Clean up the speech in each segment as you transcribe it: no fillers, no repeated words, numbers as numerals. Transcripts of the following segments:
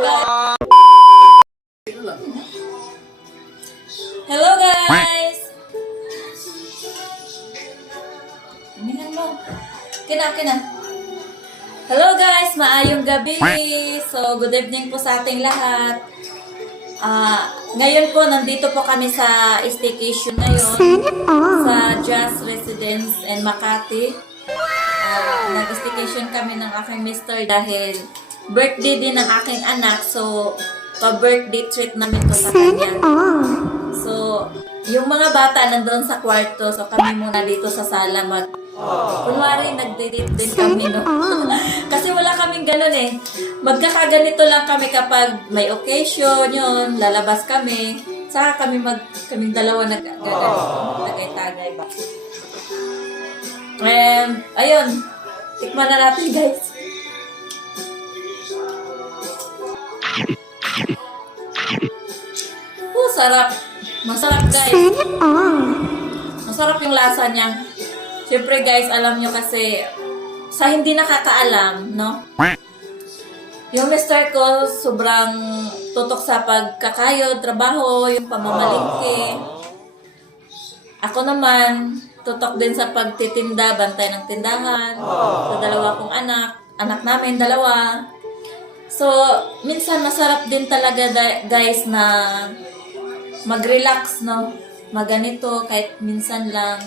guys. Hello guys. Tingnan mo. Kina. Hello guys, maayong gabi. So, good evening po sa ating lahat. Ngayon po, nandito po kami sa staycation ngayon sa Jazz Residence in Makati. Nag-staycation kami ng aking mister dahil birthday din ng aking anak. So, pa-birthday treat namin to sa kanya. So, yung mga bata nandoon sa kwarto. So, kami muna dito sa sala kunwari, nag-date din kami, no? Kasi wala kaming ganun eh. Magkakaganito lang kami kapag may occasion, yun, lalabas kami. Saka kaming dalawa nagtagay-tagay ba. And, ayun, tikman na natin, guys. Sarap. Masarap, guys. Masarap yung lasa niya. Siyempre guys, alam nyo kasi, sa hindi nakakaalam, no? Yung mister ko, sobrang tutok sa pagkakayod, trabaho, yung pamamalingke. Ako naman, tutok din sa pagtitinda, bantay ng tindahan. Sa dalawa kong anak namin, dalawa. So, minsan masarap din talaga guys na mag-relax, no? Maganito, kahit minsan lang.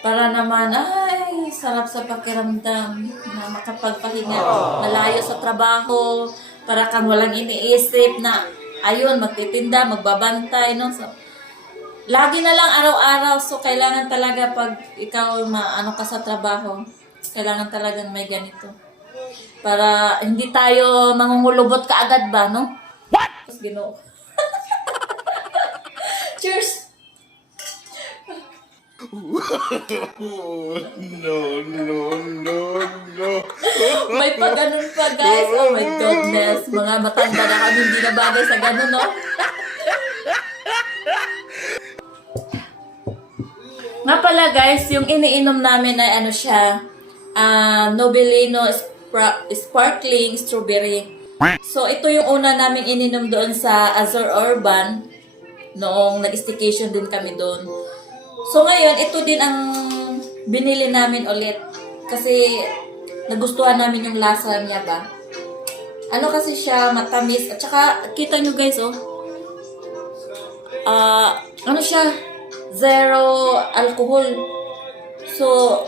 Para naman, ay, sarap sa pakiramdam na makapagpahinga, malayo sa trabaho, para kang walang iniisip na, ayun, magtitinda, magbabantay, no? So, lagi na lang araw-araw, so kailangan talaga pag ikaw maano ka sa trabaho, kailangan talagang may ganito. Para hindi tayo mangungulubot kaagad ba, no? What? Ginoo. Cheers! No. May pa ganun pa guys. Oh my goodness. Mga matanda na kami, hindi na bagay sa ganun, no? Nga pala guys, yung iniinom namin ay ano siya, Nobelino Sparkling Strawberry. So ito yung una namin ininom doon sa Azure Urban noong nag-staycation din kami doon. So ngayon, ito din ang binili namin ulit. Kasi nagustuhan namin yung lasa niya ba. Ano kasi siya, matamis. At saka, kita nyo guys, oh. Ano siya? Zero alcohol. So,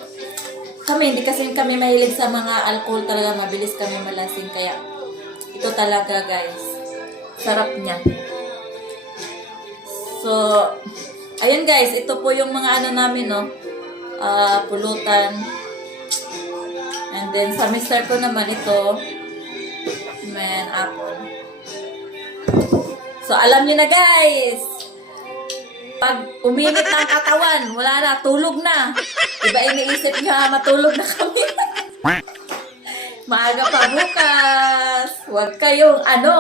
hindi kasi kami mahilig sa mga alcohol talaga. Mabilis kami malasing. Kaya, ito talaga guys. Sarap niya. So, ayun guys, ito po yung mga ano namin, no? Pulutan. And then, sa mister ko naman ito, may apple. So, alam niyo na guys, pag uminit ng katawan, wala na, tulog na. Iba iniisip niyo, matulog na kami. Maaga pa bukas. Huwag kayong ano.